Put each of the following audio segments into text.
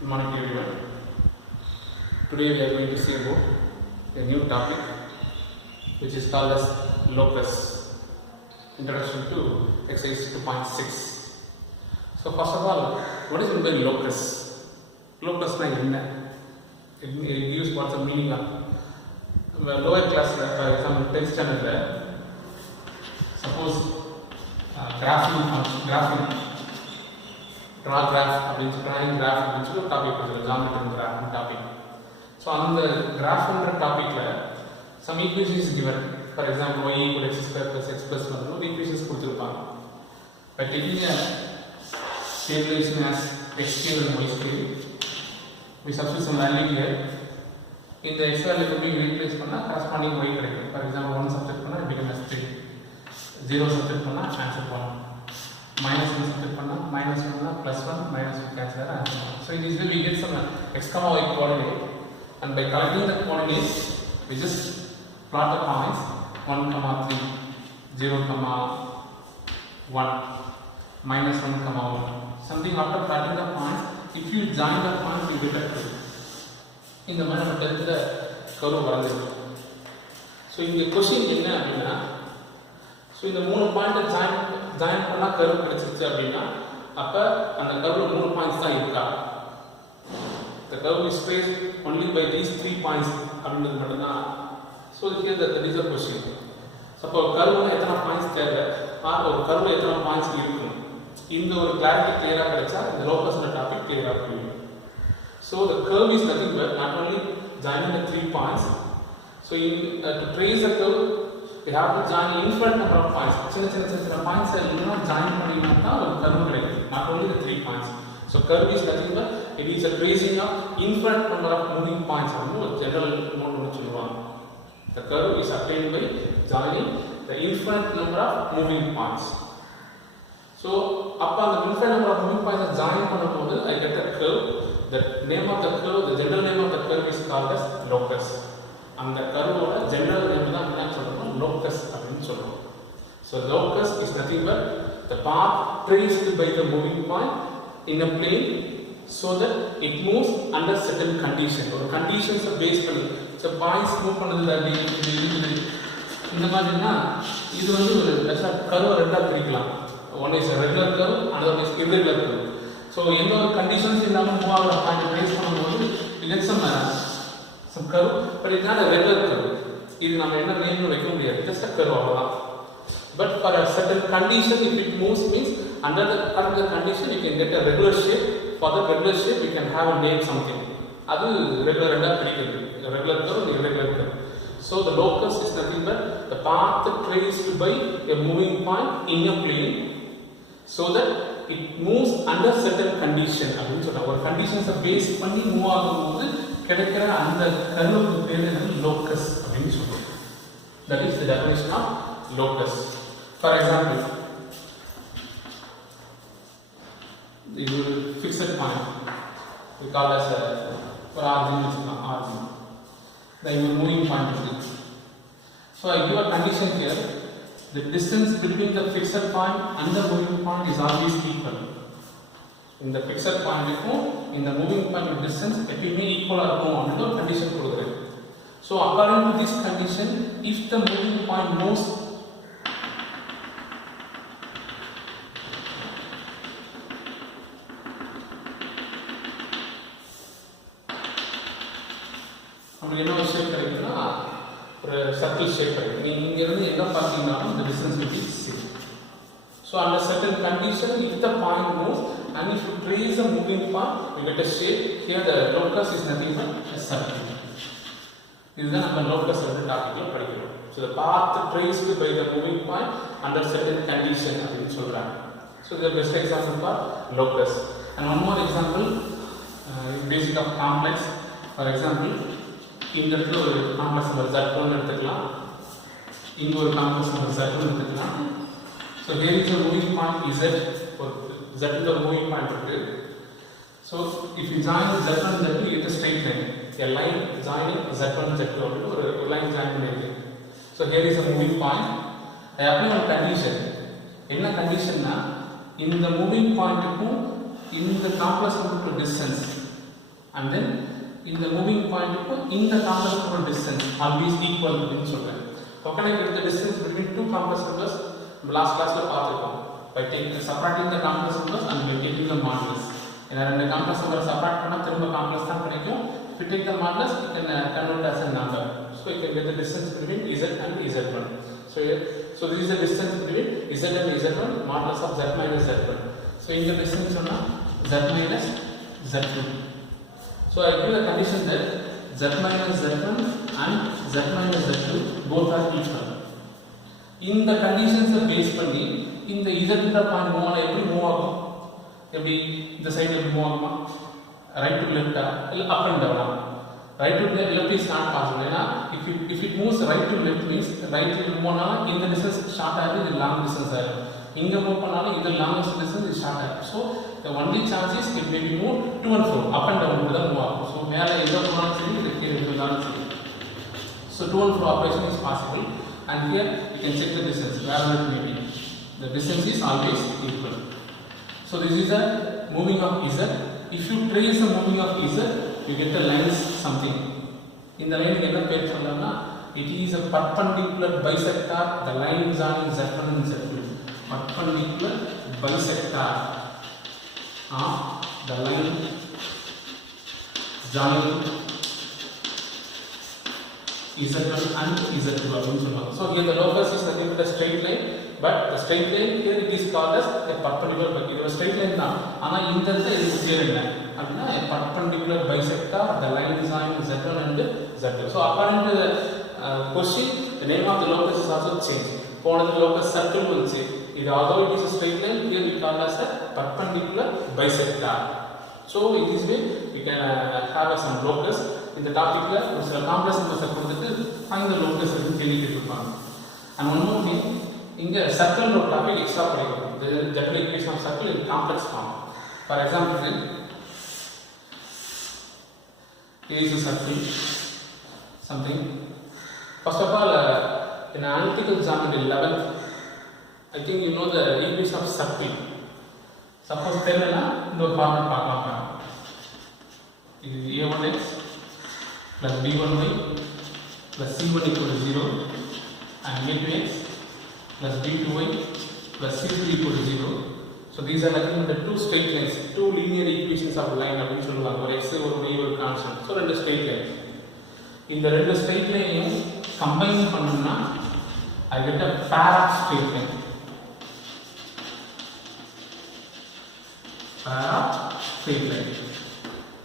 Good morning everyone. Today we are going to see about a new topic which is called as locus. Introduction to exercise 2.6. So first of all, what is meant by locus? Locus na enna? It gives what's the meaning of lower class, for example 10th standard. Suppose graphing draw graph drawing graph அப்படினு ஒரு டாபிக் கொடுத்துருக்கு, geometry graph topic. So அந்த கிராஃப்ன்ற டாபிக்ல some equations given. For example y = x² + x + 1 ஒரு equations கொடுத்துருப்பாங்க. By taking a stabilization as x² and y², we substitute some value here. இந்த x value கொண்டு ரீப்ளேஸ் பண்ணா corresponding y கிடைக்கும். ஃபார் எக்ஸாம்பிள் 1 சப்ஸ்டிட் பண்ணா it becomes 3, 0 சப்ஸ்டிட் பண்ணா ஆன்சர் 1, minus 1 subtract panna minus 1 na plus 1 minus 1 cancel our answer. So in this way we get some x comma y coordinate, and by collecting the coordinates we just plot the points 1 comma 3, 0 comma 1, minus 1 comma 1, something. After plotting the points, if you join the points you get a curve. In the manner of the curve varandhu. So in the question enna appadina, so இந்த மூணு point join பண்ணா கர்வ் கிடைச்சிருச்சு அப்படின்னா அப்ப அந்த கர்வ்ல மூணு பாயிண்ட்ஸ் தான் இருக்கா? the curve is traced only by these 3 points அப்படின்றது மட்டும் தான். so here that is a question. suppose கர்வ்ல எத்தனை பாயிண்ட்ஸ் தேவை ஆர் ஒரு கர்வ்ல எத்தனை பாயிண்ட்ஸ் இருக்கும், இந்த ஒரு கிளாரிட்டி கிளியரா கிடைச்சா இந்த லோகஸ்ன்ற டாபிக் கிளியரா புரியும். so the curve is nothing but not only joining the 3 points. so in to trace the curve you have to join infinite number of points. சின்ன points எல்லாம் join பண்ணினா ஒரு curve கிடைக்கும், not only the 3 points. so curve is nothing but it is a tracing of infinite number of moving points. அப்படினு ஒரு general note சொல்லுவாங்க. the curve is obtained by joining the infinite number of moving points. so அப்ப அந்த infinite number of moving points join பண்ணும்போது I get a curve. the name of the curve, the general name of the curve is called as locus. அந்த கர்வோட general name தான் என்ன சொல்றோம், லோகஸ் அப்படினு சொல்றோம். so locus is nothing but the path traced by the moving point in a plane so that it moves under certain conditions. ஒரு conditions base பண்ணி so points move பண்ணுது அப்படி இது இந்த மாதிரினா இது வந்து ஒரு கர்வ் ரெண்டா பிரிக்கலாம். one is a regular curve, another one is irregular curve. so எந்த ஒரு கண்டிஷன்ஸ் இல்லாம மூவ் ஆகுற பாயிண்ட் பேஸ் பண்ணும்போது we get some curve, but it's not a regular curve. இது நாம என்ன நேம் வைக்க முடியாது, just a curve அவ்வளவுதான். but for a certain condition if it moves means under the current condition you can get a regular shape. for the regular shape we can have a name something. அது regular and a regular curve and irregular curve. so the locus is nothing but the path traced by a moving point in a plane so that it moves under certain condition அப்படினு சொல்றாங்க. ஒரு கண்டிஷன்ஸை பேஸ் பண்ணி மூவ் ஆகும்போது கிடைக்கிற அந்த கர்வுக்கு பேர் என்னது, லோகஸ் அப்படினு சொல்றோம். that is the definition of locus. for example இது ஒரு fixed point we call as a for origin the moving point is. so I give a condition here, the distance between the fixed point and the moving point is always equal. இந்த fixed point இருக்கும், இந்த moving point distance எப்பவுமே ஈக்குவலா இருக்கும் அப்படிங்கிற ஒரு கண்டிஷன் கொடுக்குறேன். so according to this condition if the moving point moves அப்படி என்ன ஷேப் கிடைக்கும்னா ஒரு சர்க்கிள் ஷேப் கிடைக்கும். நீங்க இங்க இருந்து எங்க பார்த்தீங்கன்னாலும் the distance will be same. so under certain condition if the point moves and if you trace a moving point you get a shape. here the locus is nothing but a circle. இதுதான் நம்ம locus என்ற டாபிக்ல படிக்கிறோம். so the path traced by the moving point under certain condition அப்படினு சொல்றாங்க. so the best example for locus. and one more example, basic of complex. for example இந்த இடத்துல ஒரு காம்ப்ளெக்ஸ் நம்பர் z1 எடுத்துக்கலாம், இங்க ஒரு காம்ப்ளெக்ஸ் நம்பர் z2 எடுத்துக்கலாம். so here is a moving point z, ஒரு z ல ஒரு moving point இருக்கு. so if you join z1 and z2 you get a straight line, a line joining z1 and z2 அப்படினு ஒரு லைன் ஜாயின் பண்ணிருக்கு. so here is a moving point. I apply one condition. என்ன கண்டிஷன்னா இந்த மூவிங் பாயிண்ட்டுக்கும் இந்த காம்ப்ளெக்ஸ் நம்பருக்கு distance and then in the moving point in the compressible distance always equal அப்படின்னு சொல்றேன். How can I get the distance between two compressibles? Last classல பார்த்திருக்கோம். By subtracting the compressibles and getting the modulus. ஏன்னா ரெண்டு compressibles subtract பண்ணா திரும்ப complex தான் கிடைக்கும். If you take the modulus, you can convert as a number. So you can get the distance between z and z1. So this is the distance between z and z1 modulus of z minus z1. So in the distance சொன்னா z minus z2. So I give the condition that z minus z1 and z minus z2 both are equal. In the conditions based பண்ணி இந்த z ன்ற point move ஆனா எப்படி மூவ் ஆகும்? எப்படி இந்த சைடு எப்படி மூவ் ஆகுமா? ரைட் டு லெஃப்ட்டா இல்ல அப் அண்ட் டவுனா? Right to left is not possible. ஏன்னா if it moves right to left means right to move ஆனா இந்த டிஸ்டன்ஸ் ஷார்ட் ஆகுது, இது லாங் டிஸ்டன்ஸ் ஆகும். இங்க மூவ் பண்ணாலும் இது லாங்கஸ்ட் டிஸ்டன்ஸ் இது ஷார்ட் ஆகும். So the only chance is it may be moved to and fro, up and down கூட மூவ் ஆகும். So மேல எங்க போனாலும் சரி, இது கீழ போனாலும் சரி. So to and fro operation is possible, and here you can check the distance wherever it may be. The distance is always equal. So this is the moving of z. If you trace the moving of z, you get the lines something. In the line என்ன பேர் சொல்லலாம்னா it is a perpendicular bisector the line joining z1 and z2. Perpendicular bisector of the line joining z1 and z2 அப்படின்னு சொல்லுவாங்க. So here the locus is nothing but a straight line, but the straight line here it is called as a perpendicular bisector. இது ஒரு straight line தான், ஆனா இந்த இடத்துல இது clear இல்லை அப்படின்னா a perpendicular bisector the line joining z1 and z2. So according to the question the name of the locus is also changed. போனது locus circle வந்துச்சு. இது although it is a straight line, here we call as a perpendicular bisector. So in this way we can have some locus. இந்த டாபிக்ல ஒரு சில complex numbers கொடுத்துட்டு find the locus னு கேள்வி கேட்டிருப்பாங்க. And one more thing, இங்க circle ஒரு டாபிக் எக்ஸ்ட்ரா படிக்கணும். The general equation of circle in complex form. For example, here is a circle something. First of all, in analytical geometry 11th, I think you know the equation of circle. Suppose தெரியலனா இந்த ஒரு ஃபார்முலா பார்க்கலாம். இது a1x plus b1y plus c1 equal to 0 and a2x plus b2y plus c2 equal to 0. So these are nothing but two straight lines, two linear equations of line அப்படின்னு சொல்லுவாங்க. ஒரு x ஒரு y ஒரு கான்ஸ்டன்ட். So ரெண்டு straight lines. இந்த ரெண்டு straight லைனையும் கம்பைன் பண்ணனும்னா I get a pair of straight line. Pair of straight line.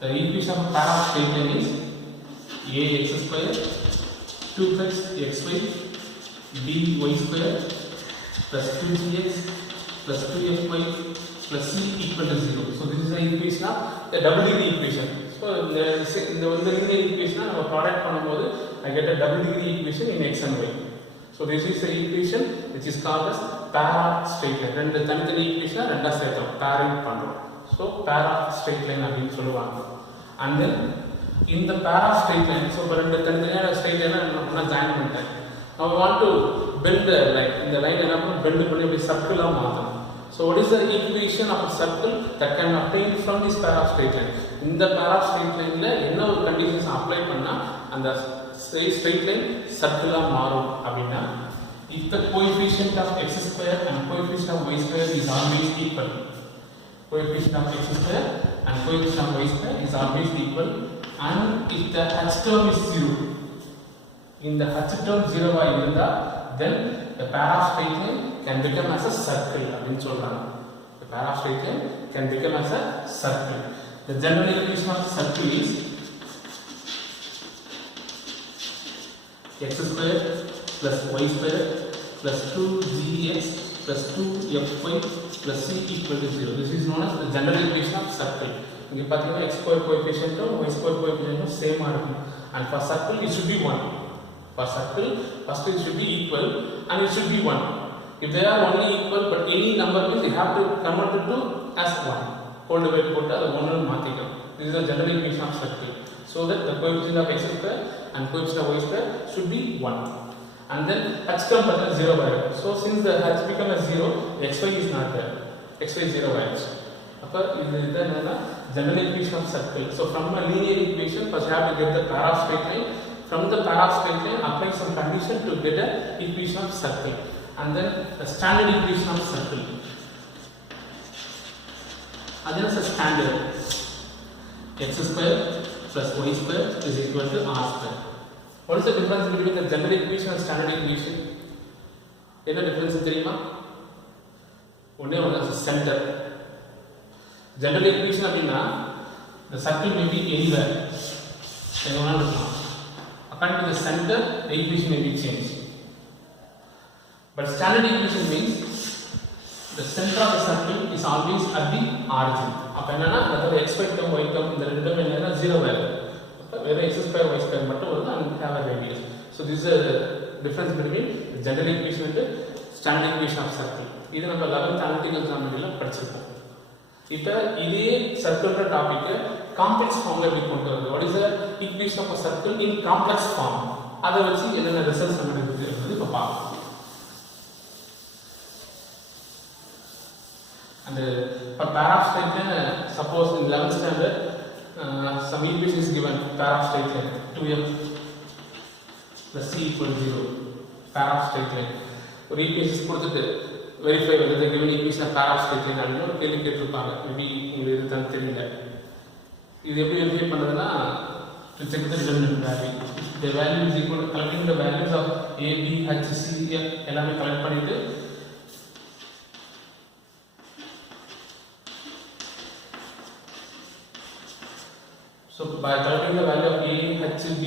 The equation of pair of straight line is ax square 2x xy by square plus 2gx plus 2fy plus c equal to 0. So this is the equation of the double degree equation. So இந்த linear equation நம்ம ப்ராடக்ட் பண்ணும்போது I get a double degree equation in x and y. So this is the equation which is called as pair of straight line. ரெண்டு தனித்தனி equation ரெண்டா சேர்த்தோம், pairing பண்றோம். So pair of straight line அப்படின்னு சொல்லுவாங்க. And then in the pair of straight line, so ரெண்டு தனித்தனியான straight line நம்ம ஜாயின் பண்ணிட்டேன். Now we want to build a line. இந்த லைன் என்ன பண்ணனும், bend பண்ணி இப்படி சர்க்கிளா மாத்தணும். So what is the equation of a circle that can obtain from this pair of straight line? இந்த pair of straight line ல என்ன ஒரு conditions apply பண்ணா அந்த straight line சர்க்கிளா மாறும் அப்படினா, if the coefficient of x square and coefficient of y square is always equal, coefficient of x square and coefficient of y square is always equal, and if the h term is 0, in the h term 0 ஆ இருந்தா then the pair of straight line can become as a circle அப்படினு சொல்றாங்க. The pair of straight line can become as a circle. The general equation of circle is x square plus y square plus 2gx plus 2fy plus c equal to 0. This is known as the general equation of circle. இங்க பாத்தீங்கன்னா x square coefficient y square coefficient சேமா இருக்கும். And for circle it should be 1. For circle first it should be equal and it should be 1. If they are only equal but any number means they have to convert it to as 1. Hold the weight போட்டு அது 1 னு மாத்திக்கலாம். This is the general equation of circle. So that the coefficient of x square and coefficient of y square should be 1. And then h term but 0 by. So since the h become a 0, xy is not there. Xy is 0 by h. அப்போ இது என்னன்னா general equation of circle. So from a linear equation, first you have to get the pair of straight line. From the pair of straight line, apply some condition to get a equation of circle, and then the standard equation of circle. That is a standard. X square plus y square is equal to r square. What is the difference between the general equation and standard equation? என்ன difference தெரியுமா? ஒண்ணே ஒண்ணு center. General equation அப்படின்னா the circle may be anywhere. எங்க வேணாலும் இருக்கலாம். According to the center, the equation may be changed. But standard equation means the center of the circle is always at the origin. அப்ப என்னன்னா அதாவது x term y term இந்த ரெண்டு டேர்ம் என்னன்னா 0 வேல்யூ. அப்ப வேற x square y square மட்டும் வருது and have a radius. So this is the difference between the general equation and the standard equation of circle. இது நம்ம 11th analytical geometryல படிச்சிருக்கோம். இப்போ இதே சர்க்கிள்ன்ற டாபிக் காம்ப்ளெக்ஸ் ஃபார்ம்ல எப்படி கொண்டு வருது? What is the equation of a circle in complex form? அதை வச்சு என்னென்ன ரிசல்ட்ஸ் நமக்கு இருக்குன்னு இப்ப பார்க்கலாம். And for pair of straight line, suppose in 11th standard some equation is given, pair of straight line 2m plus c equal to 0, pair of straight line. ஒரு equation கொடுத்துட்டு verify whether the given equation of pair of straight line அப்படினு ஒரு கேள்வி கேட்டிருப்பாங்க. மேபி உங்களுக்கு இதுதான் தெரியல. இது எப்படி வெரிஃபை பண்றதுன்னா to check the determinant value. The value is equal to collecting the values of a b h c எல்லாமே கலெக்ட் பண்ணிட்டு so by collecting the value of a h b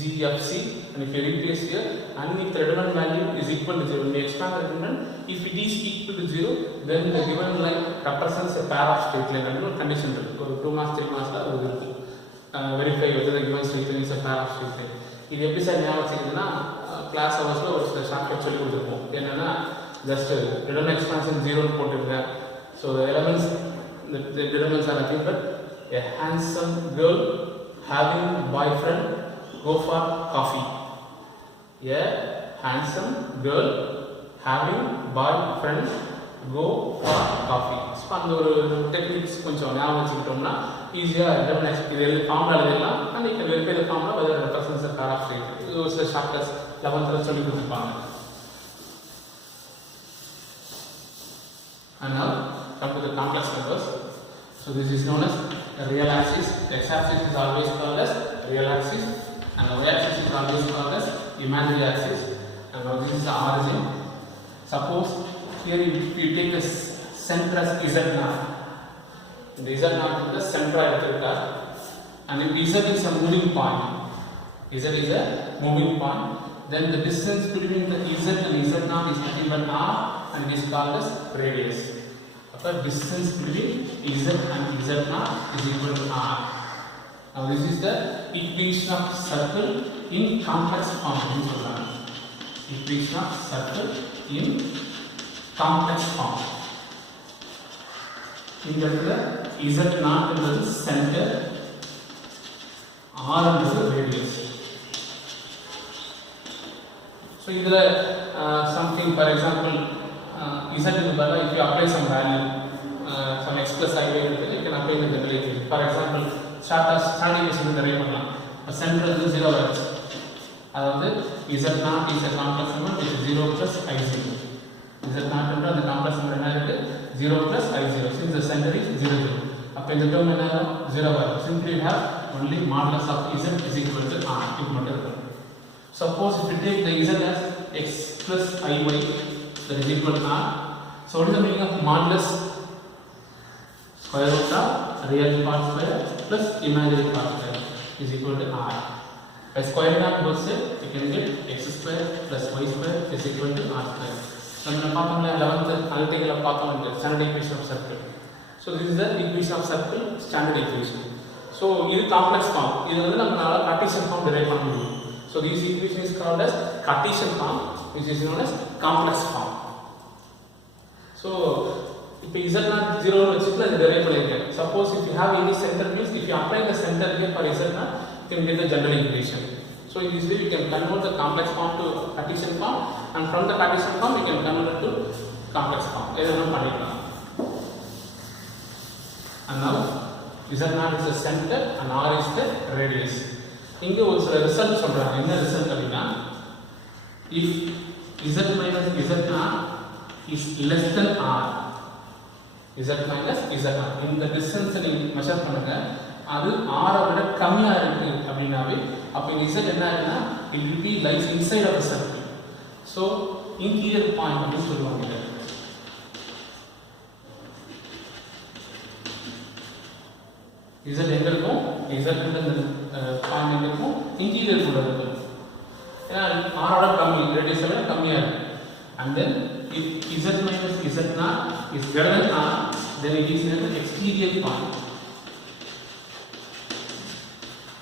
g f c, and if you replace here and if the determinant value is equal to 0, when we expand the determinant, if it is equal to 0, then the given line represents a pair of straight line and one condition இருக்கு. ஒரு 2 மார்க்ஸ் 3 மார்க்ஸ்ல அது இருக்கு. Verify whether the given straight line is a pair of straight line. இது எப்படி சார் ஞாபகம் வச்சுக்கிறதுனா கிளாஸ் ஹவர்ஸ்ல ஒரு சில ஷார்ட்கட் சொல்லி கொடுத்துருப்போம். என்னன்னா just determinant expansion 0 னு போட்டுருங்க. So the elements, the determinants are nothing but a handsome girl having boyfriend go for coffee. A handsome girl having boyfriend go for coffee. So அந்த ஒரு டெக்னிக்ஸ் கொஞ்சம் ஞாபகம் வச்சுக்கிட்டோம்னா ஈஸியா டெஃபினேஷன் இது ஃபார்முலா எழுதலாம். and you can verify the formula whether it represents a pair of straight line. இது ஒரு ஷார்ட்கட்ஸ் 11th சொல்லி கொடுத்திருப்பாங்க. And now come to the complex numbers. So this is known as the real axis. The x-axis is always called as real axis, and the y-axis is always called as imaginary axis. And now this is the origin. Suppose here you take the center as z0. The z0 is the center of the curve, and if z is a moving point, z is a moving point, then the distance between the z and z0 is nothing but r, and it is called as radius. The distance between z and z0 is equal to r. Now this is the equation of circle in complex form. Equation of circle in complex form. In the z0 is the center, r is the radius. So either something, for example, z in the if you apply some value, some x plus I value, you can apply the general equation. For example, standard equation in the right one, the center is 0 x. அதாவது z0 is a complex number which is 0 plus I0. z0 என்ற அந்த complex number என்ன இருக்கு 0 plus I0. Since the center is 0 0. அப்ப இந்த term என்ன 0 வரும். Simply have only modulus of z is equal to r. இது மட்டும் இருக்கும். Suppose if you take the z as x plus iy, that is equal to r. So what is the meaning of modulus? Square root of real part square plus imaginary part square is equal to r. By squaring out both sides, you can get x square plus y square is equal to r square. So we will talk about 11th analytical standard equation of circle. So this is the equation of circle, standard equation. So this is complex form. This is the Cartesian form derived from it. So this equation is called as Cartesian form, which is known as complex form. So if z0 0 வச்சுட்டு அது derive பண்ணிருக்கேன். Suppose if you have any center means if you apply the center here for z0, you can get the general equation. So in this way we can convert the complex form to Cartesian form, and from the Cartesian form we can convert it to complex form. எதனா பண்ணிக்கலாம். and now Z0 is the center and R is the radius. இங்க ஒரு சில ரிசல்ட் சொல்றாங்க. என்ன ரிசல்ட் அப்படின்னா, if Z minus Z0 is less than R, Z minus Z0 இந்த டிஸ்டன்ஸ் நீங்க மெஷர் பண்ணுங்க, அது R விட கம்மியா இருக்கு அப்படினாவே அப்ப இந்த Z என்ன ஆகுதுன்னா it will be lies inside of the circle. So interior point அப்படின்னு சொல்லுவாங்க. Z எங்க இருக்கும், Z இந்த பாயிண்ட் எங்க இருக்கும், இன்டீரியர் குள்ள இருக்கும். ஏன்னா R ஓட கம்மி, ரேடியஸ் விட கம்மியா இருக்கு. And then if Z minus Z0 is greater than R, then it is an exterior point.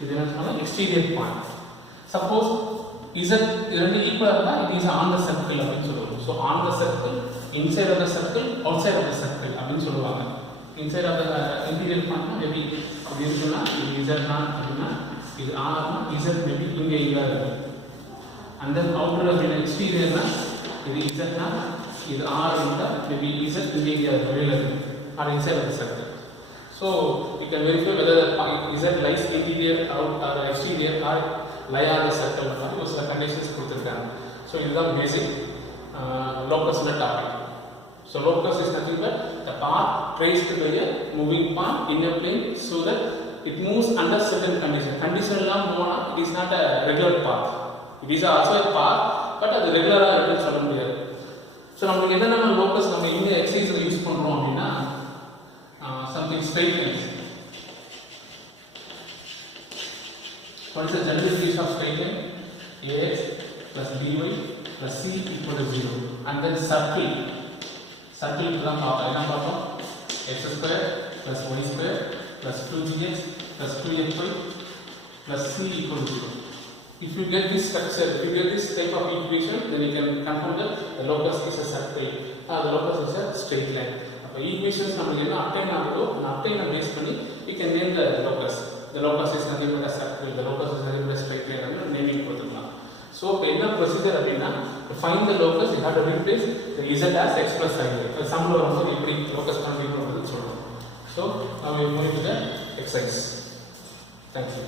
இது என்ன சொல்றாங்க, exterior point. Suppose Z இரண்டு ஈக்குவலா இருந்தா it is on the circle அப்படின்னு சொல்லுவோம். So on the circle, inside of the circle, outside of the circle அப்படின்னு சொல்லுவாங்க. Inside of the interior point maybe அப்படி இருக்குன்னா இது Z0 அப்படின்னா இது R னா Z maybe இங்க இருக்கு. And then outer of the exterior னா இது Z0 இது R இருந்தா maybe Z இங்க வெளியில இருக்கு or inside of the circle. So you can verify whether Z lies interior out or exterior or lie on the circle மாதிரி ஒரு சில கண்டிஷன்ஸ் கொடுத்திருக்காங்க. So இதுதான் basic locus topic. So locus is nothing but the path traced by a moving point in a plane so that it moves under certain condition. Condition எல்லாம் போனா it is not a regular path. It is also a path, but அது ரெகுலரா இருக்குன்னு சொல்ல முடியாது. So நமக்கு என்னென்ன locus நம்ம இங்க எக்ஸசைஸ்ல யூஸ் பண்றோம் அப்படின்னா something straight lines. What is the general use of straight line? Ax plus by plus c equal to 0. And then circle. Circle தான் பார்த்தோம். என்ன பார்த்தோம்? x square plus y square plus 2gx plus 2fy plus c equal to 0. If you get this structure, if you get this type of equation, then you can confirm that the locus is a circle. The locus is a straight line. அப்ப equations நமக்கு என்ன அப்டைன் ஆகுதோ அந்த அப்டைனை பேஸ் பண்ணி you can name the locus. The locus is nothing but a circle. The locus is nothing but a straight line. அப்படினு நேமிங் கொடுத்துக்கலாம். So என்ன ப்ரொசீஜர் அப்படின்னா, to find the locus you have to replace the z as x plus i. For சம்ல வரும்போது எப்படி locus கண்டுபிடிக்கணும்னு சொல்றோம். So now we are going to the exercise. Thank you.